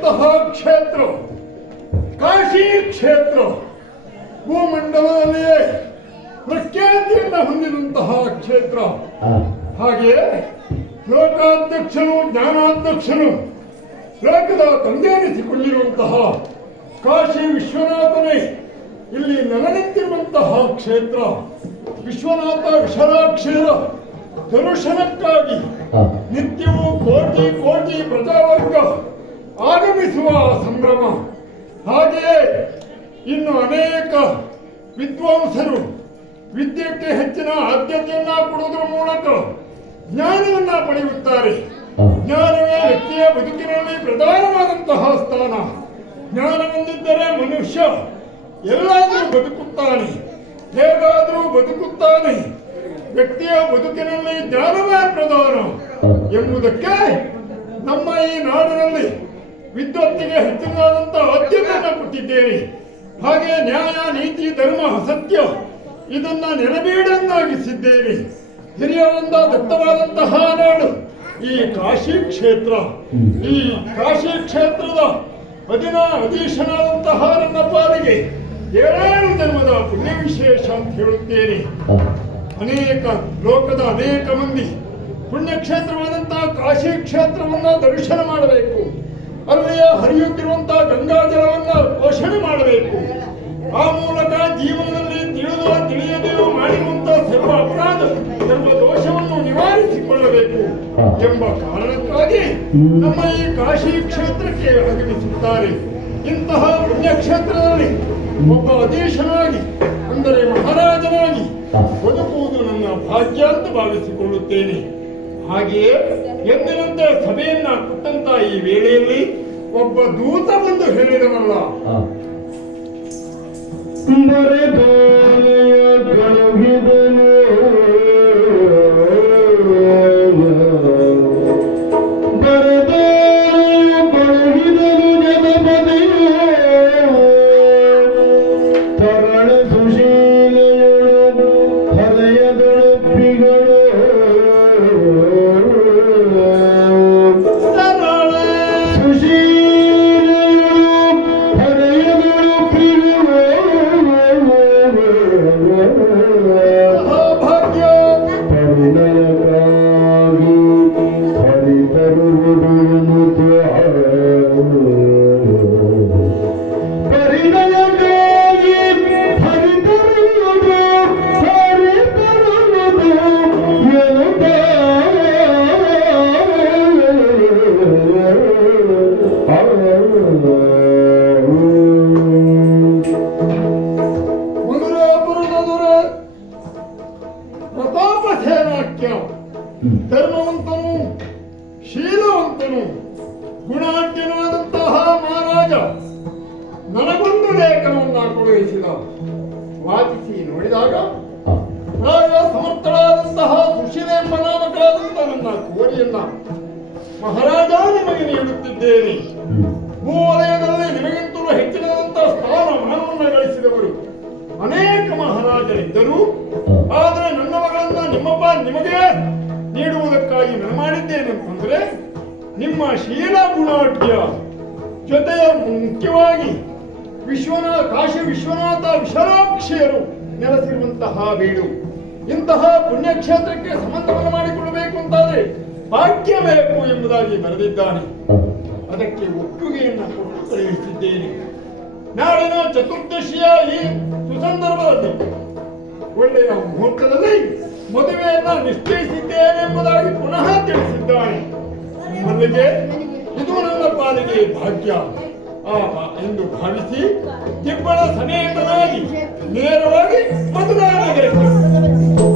ನೆಲೆಸಿರುವಂತಹ ಕ್ಷೇತ್ರ ಕಾಶಿ ಕ್ಷೇತ್ರ ಭೂಮಂಡಲದಲ್ಲಿಯೇ ಪ್ರಖ್ಯಾತಿಯನ್ನು ಹೊಂದಿದಂತಹ ಕ್ಷೇತ್ರ. ಹಾಗೆಯೇ ಲೋಕಾಧ್ಯಕ್ಷನು ಜ್ಞಾನಾಧ್ಯಕ್ಷನು ಲೋಕದ ತಂದೆ ಎನಿಸಿಕೊಂಡಿರುವಂತಹ ಕಾಶಿ ವಿಶ್ವನಾಥನೇ ಇಲ್ಲಿ ನೆಲೆನಿಂತಿರುವಂತಹ ಕ್ಷೇತ್ರ. ವಿಶ್ವನಾಥ ವಿಶಾಲಾಕ್ಷರ ದರ್ಶನಕ್ಕಾಗಿ ನಿತ್ಯವೂ ಕೋಟಿ ಕೋಟಿ ಪ್ರಜಾವರ್ಗ ಆಗಮಿಸುವ ಸಂಭ್ರಮ. ಹಾಗೆಯೇ ಇನ್ನು ಅನೇಕ ವಿದ್ವಾಂಸರು ವಿದ್ಯೆಗೆ ಹೆಚ್ಚಿನ ಆದ್ಯತೆಯನ್ನ ಕೊಡುವುದರ ಮೂಲಕ ಜ್ಞಾನವನ್ನ ಪಡೆಯುತ್ತಾರೆ. ಜ್ಞಾನವೇ ವ್ಯಕ್ತಿಯ ಬದುಕಿನಲ್ಲಿ ಪ್ರಧಾನವಾದಂತಹ ಸ್ಥಾನ. ಜ್ಞಾನ ಹೊಂದಿದ್ದರೆ ಮನುಷ್ಯ ಎಲ್ಲಾದರೂ ಬದುಕುತ್ತಾನೆ, ಹೇಗಾದರೂ ಬದುಕುತ್ತಾನೆ. ವ್ಯಕ್ತಿಯ ಬದುಕಿನಲ್ಲಿ ಜ್ಞಾನವೇ ಪ್ರಧಾನ ಎಂಬುದಕ್ಕೆ ನಮ್ಮ ಈ ನಾಡಿನಲ್ಲಿ ವಿದ್ವತ್ತಿಗೆ ಹೆಚ್ಚಿನದಾದಂತಹ ಆದ್ಯತೆಯನ್ನು ಕೊಟ್ಟಿದ್ದೇವೆ. ಹಾಗೆ ನ್ಯಾಯ ನೀತಿ ಧರ್ಮ ಸತ್ಯ ಇದನ್ನ ನೆನಪೀಡನ್ನಾಗಿಸಿದ್ದೇವೆ. ಹಿರಿಯರಿಂದ ದತ್ತವಾದಂತಹ ನಾಡು ಈ ಕಾಶಿ ಕ್ಷೇತ್ರ. ಈ ಕಾಶಿ ಕ್ಷೇತ್ರದ ಅಧೀಶನಾದಂತಹ ನನ್ನ ಪಾಲಿಗೆ 7 ಜನ್ಮದ ಪುಣ್ಯ ವಿಶೇಷ ಅಂತ ಹೇಳುತ್ತೇನೆ. ಅನೇಕ ಲೋಕದ ಅನೇಕ ಮಂದಿ ಪುಣ್ಯಕ್ಷೇತ್ರವಾದಂತಹ ಕಾಶಿ ಕ್ಷೇತ್ರವನ್ನ ದರ್ಶನ ಮಾಡಬೇಕು. ಅಲ್ಲಿಯ ಹರಿಯುತ್ತಿರುವಂತಹ ಗಂಗಾ ಜಲವನ್ನ ಪೋಷಣೆ ಮಾಡಬೇಕು. ಆ ಮೂಲಕ ಜೀವನದಲ್ಲಿ ತಿಳಿಯದೆಯೋ ಮಾಡಿರುವಂತಹ ಸರ್ವ ಅಪರಾಧ ಸರ್ವ ದೋಷವನ್ನು ನಿವಾರಿಸಿಕೊಳ್ಳಬೇಕು ಎಂಬ ಕಾರಣಕ್ಕಾಗಿ ನಮ್ಮ ಈ ಕಾಶಿ ಕ್ಷೇತ್ರಕ್ಕೆ ಆಗಮಿಸುತ್ತಾರೆ. ಇಂತಹ ಪುಣ್ಯಕ್ಷೇತ್ರದಲ್ಲಿ ಒಬ್ಬ ಅಧೀಶನಾಗಿ ಅಂದರೆ ಮಹಾರಾಜನಾಗಿ ಬದುಕುವುದು ನನ್ನ ಭಾಗ್ಯ ಅಂತ ಭಾವಿಸಿಕೊಳ್ಳುತ್ತೇನೆ. ಹಾಗೆಯೇ ಎಂದಿನಂತೆ ಸಭೆಯನ್ನ ಕೊಟ್ಟಂತ ಈ ವೇಳೆಯಲ್ಲಿ ಒಬ್ಬ ದೂತ ಬಂದು ಹೇಳಿದನಲ್ಲ, ಧರ್ಮವಂತನು ಶೀಲವಂತನು ಗುಣಾಢ್ಯನಾದಂತಹ ಮಹಾರಾಜ ನನಗೊಂದು ಲೇಖನವನ್ನ ಕಳುಹಿಸಿದ. ವಾಚಿಸಿ ನೋಡಿದಾಗ ಪ್ರಾಯ ಸಮರ್ಥಳಾದಂತಹ ಸುಶೀಲೆ ಎಂಬ ನಾಮಕರಾದಂತಹ ನನ್ನ ಕೋರಿಯನ್ನ ಮಹಾರಾಜ ನಿಮಗೆ ನೀಡುತ್ತಿದ್ದೇನೆ. ಭೂವಲಯದಲ್ಲಿ ನಿಮಗಿಂತಲೂ ಹೆಚ್ಚಿನದಂತಹ ಸ್ಥಾನ ಮಾನವನ್ನ ಗಳಿಸಿದವರು ಅನೇಕ ಮಹಾರಾಜರಿದ್ದರು. ಆದರೆ ನನ್ನ ಮಗಳನ್ನ ನಿಮಗೆ ನೀಡುವುದಕ್ಕಾಗಿ ನಾನು ಮಾಡಿದ್ದೇನೆ ಅಂತಂದ್ರೆ ನಿಮ್ಮ ಶೀಲ ಗುಣಾಢ್ಯ ಜೊತೆಯ ಮುಖ್ಯವಾಗಿ ಕಾಶಿ ವಿಶ್ವನಾಥ ವಿಶಾಲಾಕ್ಷಿಯರು ನೆಲೆಸಿರುವಂತಹ ಬೀಡು. ಇಂತಹ ಪುಣ್ಯಕ್ಷೇತ್ರಕ್ಕೆ ಸಂಬಂಧವನ್ನು ಮಾಡಿಕೊಳ್ಳಬೇಕು ಅಂತಾದ್ರೆ ಭಾಗ್ಯ ಬೇಕು ಎಂಬುದಾಗಿ ಬರೆದಿದ್ದಾನೆ. ಅದಕ್ಕೆ ಒಪ್ಪಿಗೆಯನ್ನು ಕೊಟ್ಟು ಕಳುಹಿಸಿದ್ದೇನೆ. ನಾಳಿನ ಚತುರ್ದಶಿಯ ಈ ಸುಸಂದರ್ಭದಲ್ಲಿ ಒಳ್ಳೆಯ ಮುಹೂರ್ತದಲ್ಲಿ ಮದುವೆಯನ್ನ ನಿಶ್ಚಯಿಸಿದ್ದೇನೆ ಎಂಬುದಾಗಿ ಪುನಃ ತಿಳಿಸಿದ್ದಾನೆ. ಅಲ್ಲಿಗೆ ಇದು ನನ್ನ ಪಾಲಿಗೆ ಭಾಗ್ಯ ಎಂದು ಭಾವಿಸಿ ದಿಬ್ಬಳ ಸಮೇತನಾಗಿ ನೇರವಾಗಿ ಮಧುರಾ ನಗರಕ್ಕೆ